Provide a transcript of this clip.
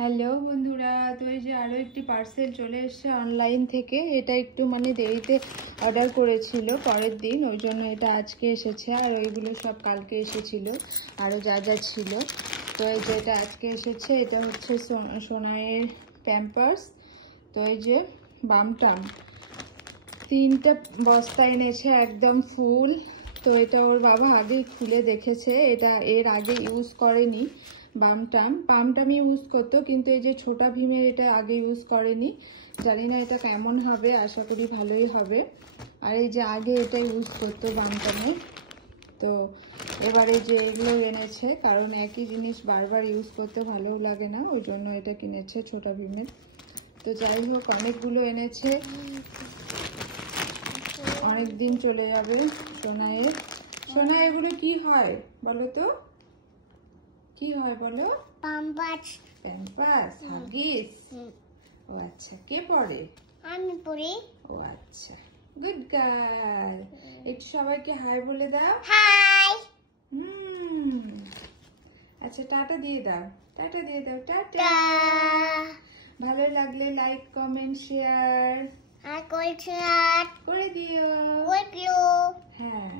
Hello বন্ধুরা, তো এই যে আরও একটি পার্সেল চলে এসেছে অনলাইন থেকে। এটা একটু দেরিতে অর্ডার করেছিল পরের দিন, ওই জন্য এটা আজকে এসেছে। আর ওইগুলো সব কালকে এসেছিল, আরও যা যা ছিল। তো এই যে এটা আজকে এসেছে, এটা হচ্ছে সোনাইয়ের প্যাম্পার্স। তো এই যে বামটাম 3টা বস্তা এনেছে, একদম ফুল। তো এটা ওর বাবা আগেই খুলে দেখেছে, এটা এর আগে ইউজ করেনি। পামটাম ইউজ করতো, কিন্তু এই যে ছোটা ভীমের এটা আগে ইউজ করেনি। জানি না এটা কেমন হবে, আশা করি ভালোই হবে। আর এই যে আগে এটা ইউজ করতো বামটামে। তো এবারে যে এগুলো এনেছে, কারণ একই জিনিস বারবার ইউজ করতে ভালোও লাগে না, ওই জন্য এটা কিনেছে ছোটা ভীমের। তো যাই হোক, অনেকগুলো এনেছে, অনেক দিন চলে যাবে সোনাইয়ের। সোনা, এগুলো কি হয় বলো তো? কি হয় বলো? প্যাম্পার্স। Pampers, Huggies. ও আচ্ছা, কে পড়ে? আমি পড়ি। ও আচ্ছা, গুড গার্ল। একটু সবাইকে হাই বলে দাও। হাই। আচ্ছা, টাটা দিয়ে দাও, টাটা দিয়ে দাও, টাটা। ভালো লাগলে লাইক, কমেন্ট, শেয়ার আর কলচার করে দিও। ওই হ্যাঁ।